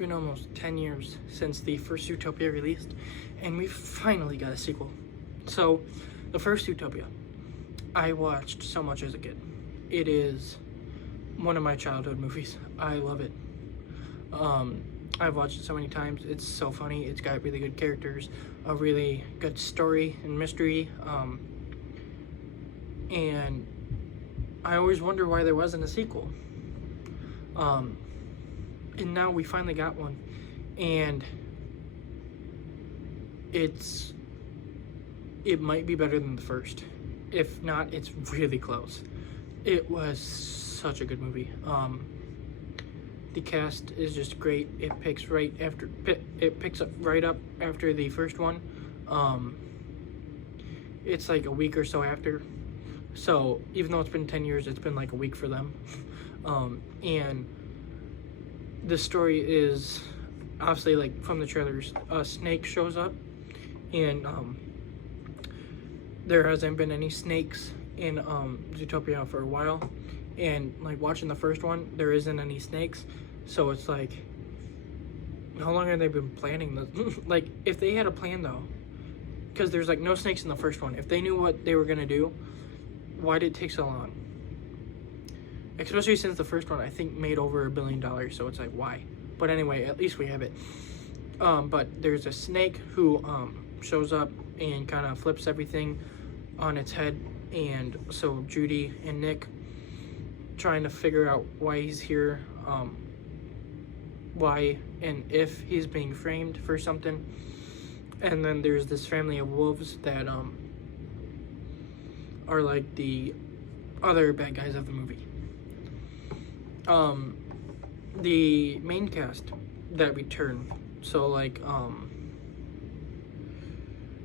Been almost 10 years since the first Zootopia released, and we finally got a sequel. So, the first Zootopia, I watched so much as a kid. It is one of my childhood movies. I love it. I've watched it so many times. It's so funny. It's got really good characters, a really good story and mystery, and I always wonder why there wasn't a sequel. And now we finally got one, and it might be better than the first. If not, it's really close. It was such a good movie. The cast is just great. It picks up right up after the first one. It's like a week or so after. So even though it's been 10 years, it's been like a week for them. And the story is obviously, like, from the trailers, a snake shows up, and there hasn't been any snakes in Zootopia for a while, and like watching the first one, there isn't any snakes, so it's like, how long have they been planning this? Like, if they had a plan though, because there's like no snakes in the first one, if they knew what they were gonna do, why did it take so long? Especially since the first one, I think, made over $1 billion, so it's like, why? But anyway, at least we have it. But there's a snake who shows up and kind of flips everything on its head, and so Judy and Nick trying to figure out why he's here, why and if he's being framed for something. And then there's this family of wolves that are like the other bad guys of the movie. The main cast that return, so like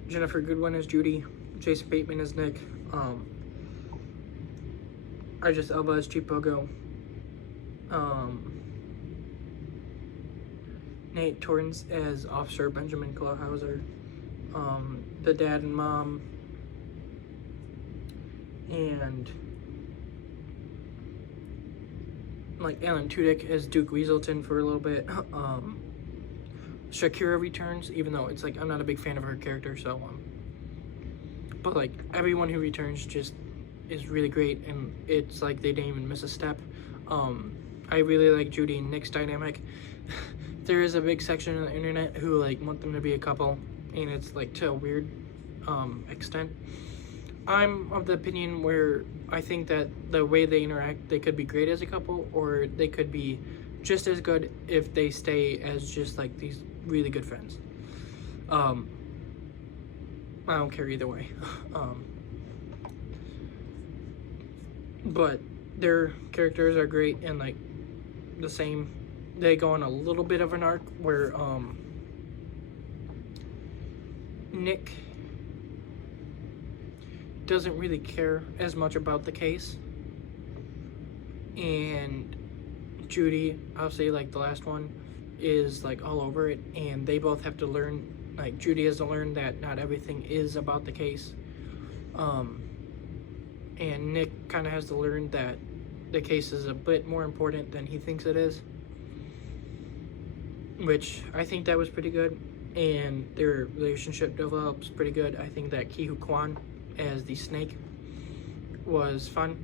Jennifer Goodwin as Judy, Jason Bateman as Nick, Idris Elba as Chief Bogo, Nate Torrance as Officer Benjamin Clawhauser, the dad and mom, and like Alan Tudyk as Duke Weaselton for a little bit. Shakira returns, even though it's like I'm not a big fan of her character, so but like everyone who returns just is really great, and it's like they didn't even miss a step. I really like Judy and Nick's dynamic. There is a big section on the internet who like want them to be a couple, and it's like to a weird extent. I'm of the opinion where I think that the way they interact, they could be great as a couple, or they could be just as good if they stay as just like these really good friends. I don't care either way. But their characters are great, and like the same, they go on a little bit of an arc where Nick doesn't really care as much about the case, and Judy, obviously, like the last one, is like all over it, and they both have to learn, like Judy has to learn that not everything is about the case, and Nick kind of has to learn that the case is a bit more important than he thinks it is, which I think that was pretty good, and their relationship develops pretty good. I think that Ki-Hu Kwan as the snake was fun.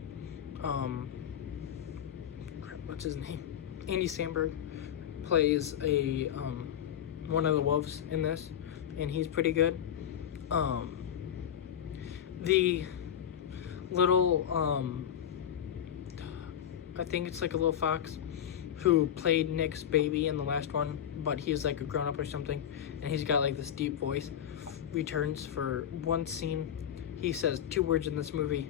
What's his name? Andy Samberg plays a one of the wolves in this, and he's pretty good. The little I think it's like a little fox who played Nick's baby in the last one, but he's like a grown-up or something, and he's got like this deep voice, returns for one scene. He says 2 words in this movie,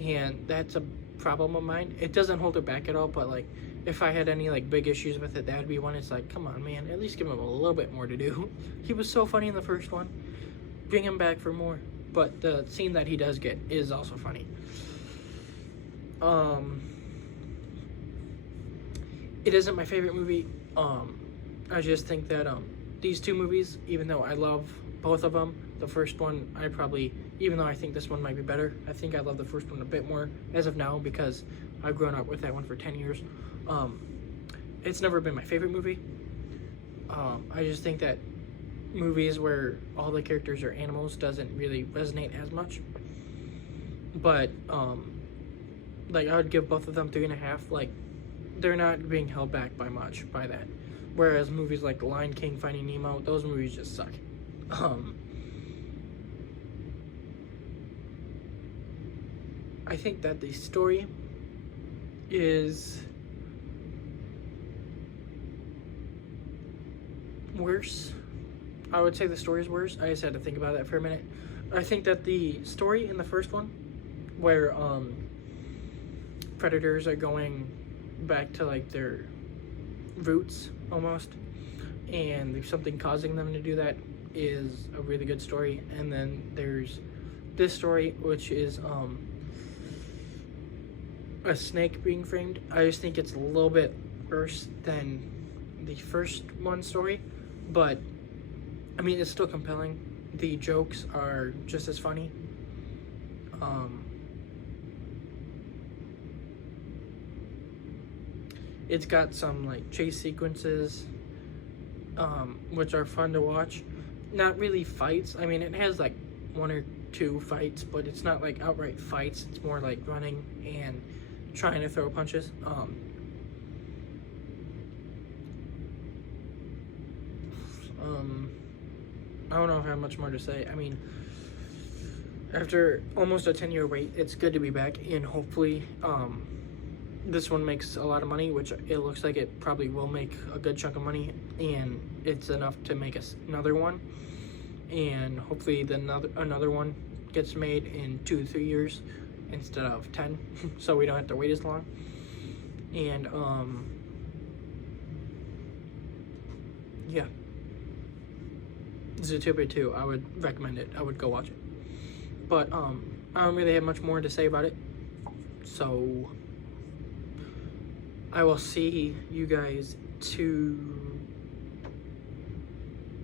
and that's a problem of mine. It doesn't hold it back at all, but like if I had any like big issues with it, that'd be one. It's like, come on, man, at least give him a little bit more to do. He was so funny in the first one. Bring him back for more. But the scene that he does get is also funny. It isn't my favorite movie. I just think that these 2 movies, even though I love both of them, the first one, I probably, even though I think this one might be better, I think I love the first one a bit more as of now because I've grown up with that one for 10 years. It's never been my favorite movie, I just think that movies where all the characters are animals doesn't really resonate as much. But like I would give both of them 3.5. Like they're not being held back by much by that. Whereas movies like The Lion King, Finding Nemo, those movies just suck. I think that the story is worse. I would say the story is worse. I just had to think about that for a minute. I think that the story in the first one, where predators are going back to like their roots almost, and there's something causing them to do that, is a really good story. And then there's this story, which is a snake being framed. I just think it's a little bit worse than the first one story, but I mean it's still compelling. The jokes are just as funny. It's got some like chase sequences, which are fun to watch. Not really fights. I mean, it has like 1 or 2 fights, but it's not like outright fights. It's more like running and trying to throw punches. I don't know if I have much more to say. I mean, after almost a 10-year wait, it's good to be back, and hopefully this one makes a lot of money, which it looks like it probably will make a good chunk of money, and it's enough to make us another one, and hopefully another one gets made in 2-3 years instead of 10, so we don't have to wait as long. And yeah, Zootopia 2, I would recommend it. I would go watch it. But I don't really have much more to say about it, so I will see you guys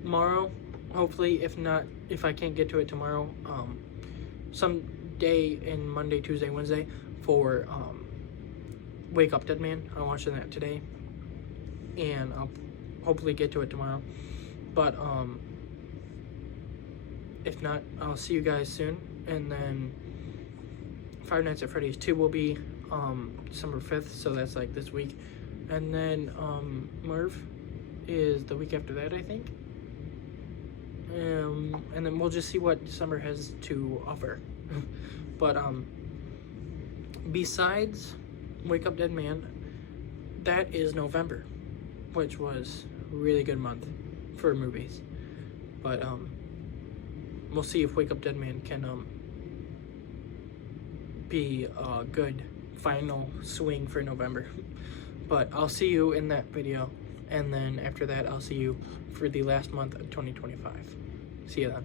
tomorrow, hopefully. If not, if I can't get to it tomorrow, some day in Monday, Tuesday, Wednesday for Wake Up Dead Man. I'm watching that today, and I'll hopefully get to it tomorrow. But if not, I'll see you guys soon. And then Five Nights at Freddy's 2 will be December 5th, so that's like this week. And then Merv is the week after that, I think. And then we'll just see what December has to offer. But besides Wake Up Dead Man, that is November, which was a really good month for movies. But we'll see if Wake Up Dead Man can be a good final swing for November. But I'll see you in that video, and then after that I'll see you for the last month of 2025. See you then.